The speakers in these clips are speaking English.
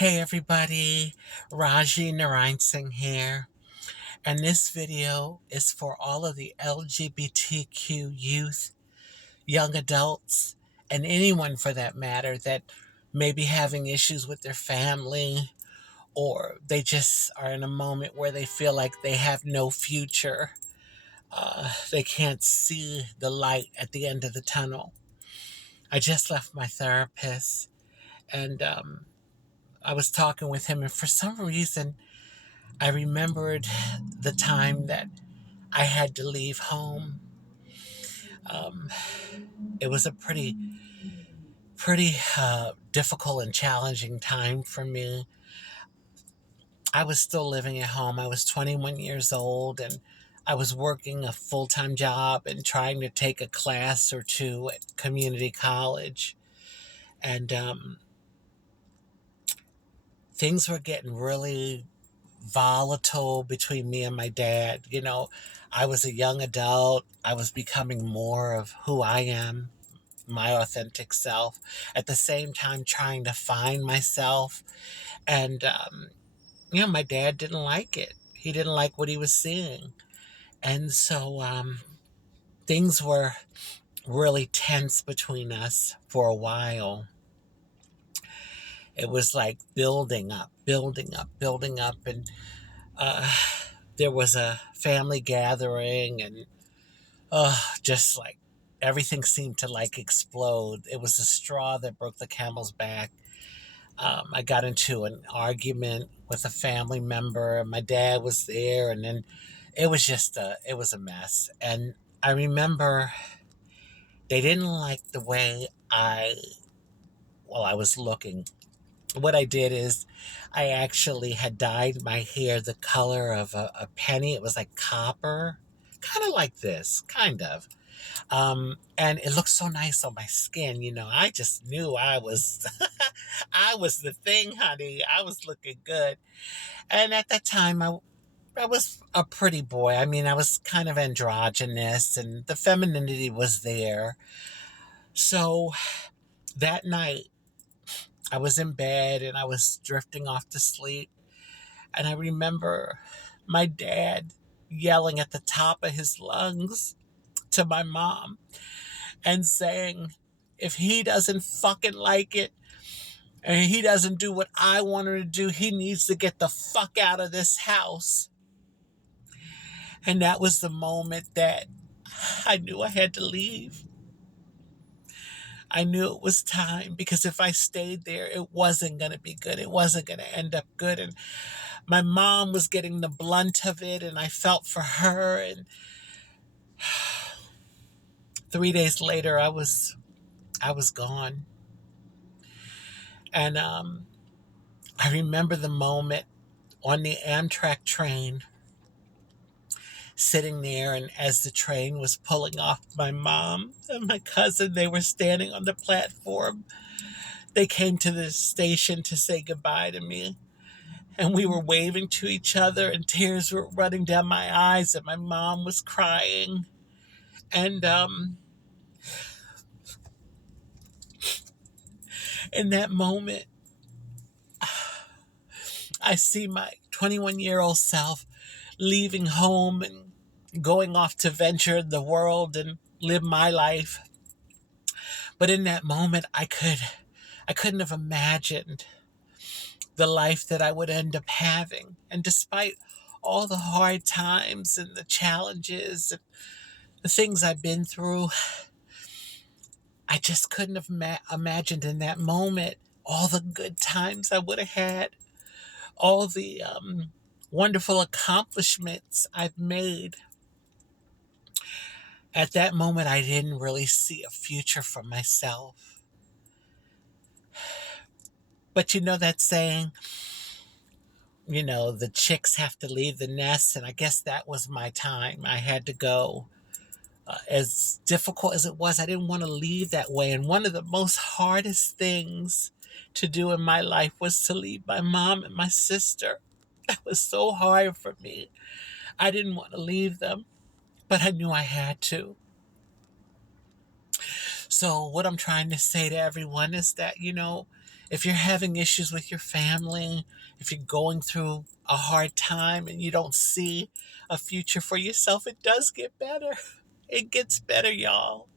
Hey everybody, Rajee Narinesingh here, and this video is for all of the LGBTQ youth, young adults, and anyone for that matter that may be having issues with their family or they just are in a moment where they feel like they have no future. They can't see the light at the end of the tunnel. I just left my therapist and I was talking with him, and for some reason, I remembered the time that I had to leave home. Um, it was a pretty difficult and challenging time for me. I was still living at home. I was 21 years old, and I was working a full-time job and trying to take a class or two at community college. And things were getting really volatile between me and my dad. I was a young adult. I was becoming more of who I am, my authentic self, at the same time trying to find myself. And, my dad didn't like it. He didn't like what he was seeing. And so things were really tense between us for a while. It was like building up, building up, building up. And uh, there was a family gathering, and just like everything seemed to like explode. It was the straw that broke the camel's back. I got into an argument with a family member. My dad was there, and then it was a mess. And I remember they didn't like the way I was looking. What I did is I actually had dyed my hair the color of a penny. It was like copper, kind of like this, kind of. And it looked so nice on my skin. I just knew I was, I was the thing, honey. I was looking good. And at that time, I was a pretty boy. I mean, I was kind of androgynous and the femininity was there. So that night, I was in bed and I was drifting off to sleep. And I remember my dad yelling at the top of his lungs to my mom and saying, if he doesn't fucking like it and he doesn't do what I want her to do, he needs to get the fuck out of this house. And that was the moment that I knew I had to leave. I knew it was time, because if I stayed there, it wasn't going to be good. It wasn't going to end up good. And my mom was getting the blunt of it, and I felt for her. And 3 days later, I was gone. And I remember the moment on the Amtrak train, sitting there, and as the train was pulling off, my mom and my cousin, they were standing on the platform. They came to the station to say goodbye to me, and we were waving to each other, and tears were running down my eyes, and my mom was crying. And in that moment, I see my 21-year-old self leaving home and going off to venture the world and live my life. But in that moment, I couldn't have imagined the life that I would end up having. And despite all the hard times and the challenges and the things I've been through, I just couldn't have imagined in that moment all the good times I would have had, all the wonderful accomplishments I've made. At that moment, I didn't really see a future for myself. But you know that saying, the chicks have to leave the nest, and I guess that was my time. I had to go. As difficult as it was, I didn't want to leave that way. And one of the most hardest things to do in my life was to leave my mom and my sister. That was so hard for me. I didn't want to leave them, but I knew I had to. So what I'm trying to say to everyone is that, If you're having issues with your family, if you're going through a hard time and you don't see a future for yourself, it does get better. It gets better, y'all.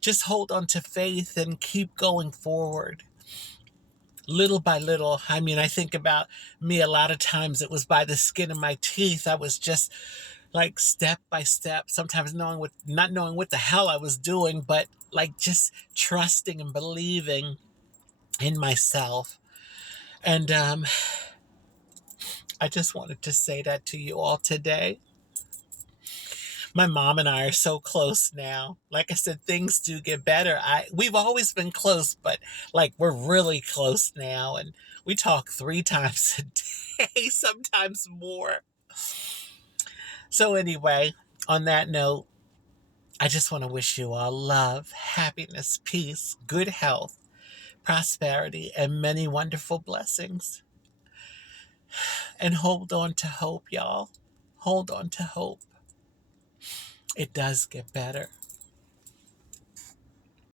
Just hold on to faith and keep going forward. Little by little. I mean, I think about me, a lot of times it was by the skin of my teeth. I was just like step by step, sometimes not knowing what the hell I was doing, but like just trusting and believing in myself. And I just wanted to say that to you all today. My mom and I are so close now. Like I said, things do get better. We've always been close, but like we're really close now, and we talk 3 times a day, sometimes more. So anyway, on that note, I just want to wish you all love, happiness, peace, good health, prosperity, and many wonderful blessings. And hold on to hope, y'all. Hold on to hope. It does get better.